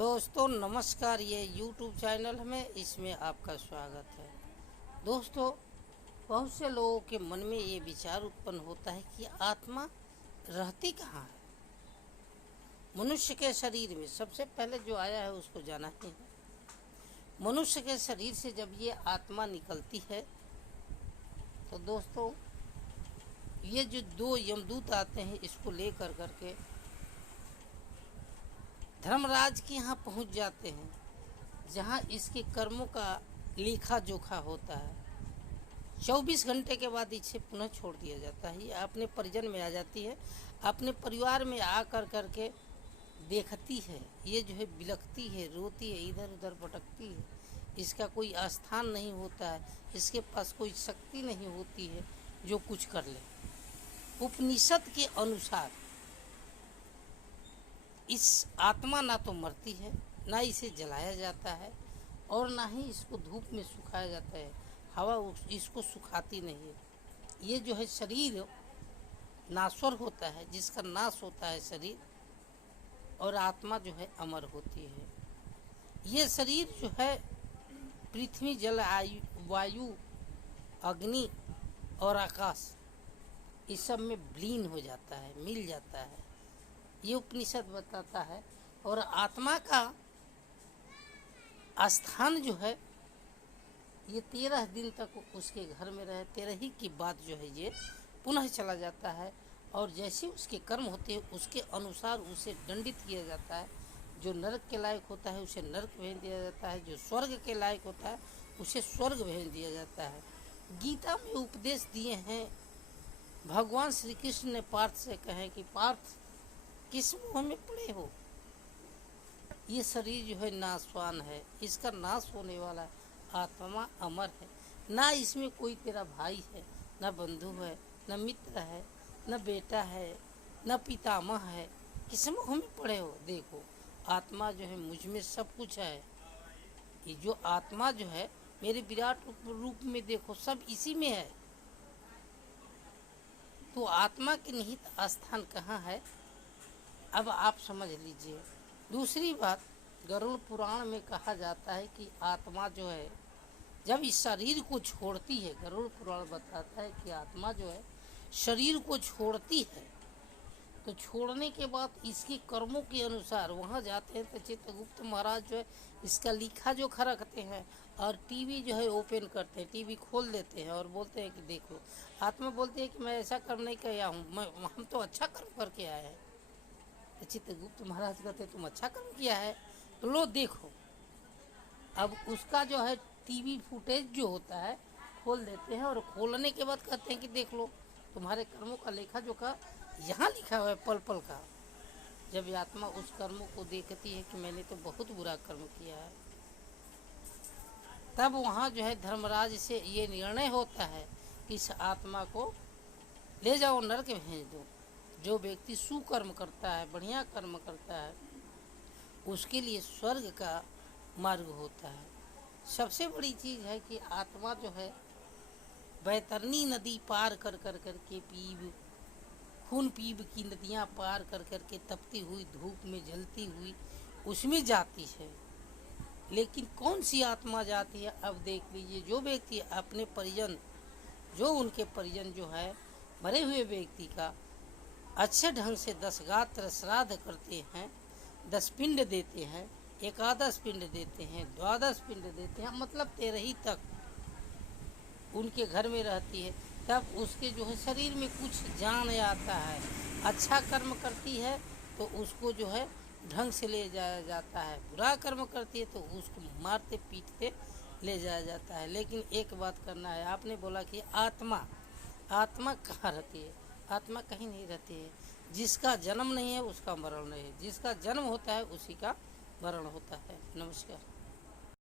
दोस्तों नमस्कार। ये YouTube चैनल में इसमें आपका स्वागत है। दोस्तों, बहुत से लोगों के मन में ये विचार उत्पन्न होता है कि आत्मा रहती कहाँ है। मनुष्य के शरीर में सबसे पहले जो आया है उसको जाना ही है। मनुष्य के शरीर से जब ये आत्मा निकलती है तो दोस्तों ये जो दो यमदूत आते हैं इसको लेकर करके धर्मराज के यहाँ पहुँच जाते हैं, जहाँ इसके कर्मों का लेखा जोखा होता है। 24 घंटे के बाद इसे पुनः छोड़ दिया जाता है। ये अपने परिजन में आ जाती है, अपने परिवार में आ कर करके देखती है। ये जो है बिलखती है, रोती है, इधर उधर भटकती है। इसका कोई स्थान नहीं होता है, इसके पास कोई शक्ति नहीं होती है जो कुछ कर ले। उपनिषद के अनुसार इस आत्मा ना तो मरती है, ना इसे जलाया जाता है और ना ही इसको धूप में सुखाया जाता है। हवा इसको सुखाती नहीं है। ये जो है शरीर नाश्वर होता है, जिसका नाश होता है शरीर, और आत्मा जो है अमर होती है। ये शरीर जो है पृथ्वी, जल, वायु, अग्नि और आकाश इस सब में विलीन हो जाता है, मिल जाता है। ये उपनिषद बताता है। और आत्मा का स्थान जो है ये 13 दिन तक उसके घर में रहे। 13 ही की बात जो है ये पुनः चला जाता है, और जैसे उसके कर्म होते हैं उसके अनुसार उसे दंडित किया जाता है। जो नरक के लायक होता है उसे नरक भेज दिया जाता है, जो स्वर्ग के लायक होता है उसे स्वर्ग भेज दिया जाता है। गीता में उपदेश दिए हैं। भगवान श्री कृष्ण ने पार्थ से कहे कि पार्थ, किस मोह में पड़े हो। ये शरीर जो है नाशवान है, इसका नाश होने वाला है। आत्मा अमर है। ना इसमें कोई तेरा भाई है, ना बंधु है, ना मित्र है, ना बेटा है, ना पितामह है। किस मोह में पड़े हो। देखो, आत्मा जो है मुझ में सब कुछ है। ये जो आत्मा जो है मेरे विराट रूप में देखो सब इसी में है। तो आत्मा के निहित स्थान कहाँ है, अब आप समझ लीजिए। दूसरी बात, गरुड़ पुराण में कहा जाता है कि आत्मा जो है जब इस शरीर को छोड़ती है, गरुड़ पुराण बताता है कि आत्मा जो है शरीर को छोड़ती है, तो छोड़ने के बाद इसके कर्मों के अनुसार वहाँ जाते हैं। तो चित्रगुप्त महाराज जो है इसका लेखा जोखा रखते हैं और टीवी जो है ओपन करते हैं, टीवी खोल देते हैं और बोलते हैं कि देखो। आत्मा बोलती है कि मैं ऐसा कर्म नहीं किया हूँ, हम तो अच्छा कर्म करके आए हैं। तो चित्रगुप्त महाराज कहते तुम अच्छा कर्म किया है, तो लो देखो। अब उसका जो है टीवी फुटेज जो होता है खोल देते हैं, और खोलने के बाद कहते हैं कि देख लो तुम्हारे कर्मों का लेखा जोखा यहाँ लिखा हुआ है पल पल का। जब ये आत्मा उस कर्मों को देखती है कि मैंने तो बहुत बुरा कर्म किया है, तब वहाँ जो है धर्मराज से ये निर्णय होता है कि इस आत्मा को ले जाओ, नरक भेज दो। जो व्यक्ति सुकर्म करता है, बढ़िया कर्म करता है, उसके लिए स्वर्ग का मार्ग होता है। सबसे बड़ी चीज़ है कि आत्मा जो है बैतरनी नदी पार कर कर करके खून पीब की नदियाँ पार कर करके तपती हुई धूप में जलती हुई उसमें जाती है। लेकिन कौन सी आत्मा जाती है, अब देख लीजिए। जो व्यक्ति अपने परिजन, जो उनके परिजन जो है मरे हुए व्यक्ति का अच्छे ढंग से 10 गात्र श्राद्ध करते हैं, 10 पिंड देते हैं, एकादश पिंड देते हैं, द्वादश पिंड देते हैं, मतलब 13 ही तक उनके घर में रहती है, तब उसके जो है शरीर में कुछ जान आता है। अच्छा कर्म करती है तो उसको जो है ढंग से ले जाया जाता है, बुरा कर्म करती है तो उसको मारते पीटते ले जाया जाता है। लेकिन एक बात करना है, आपने बोला कि आत्मा कहाँ रहती है। आत्मा कहीं नहीं रहती है। जिसका जन्म नहीं है उसका मरण नहीं है, जिसका जन्म होता है उसी का मरण होता है। नमस्कार।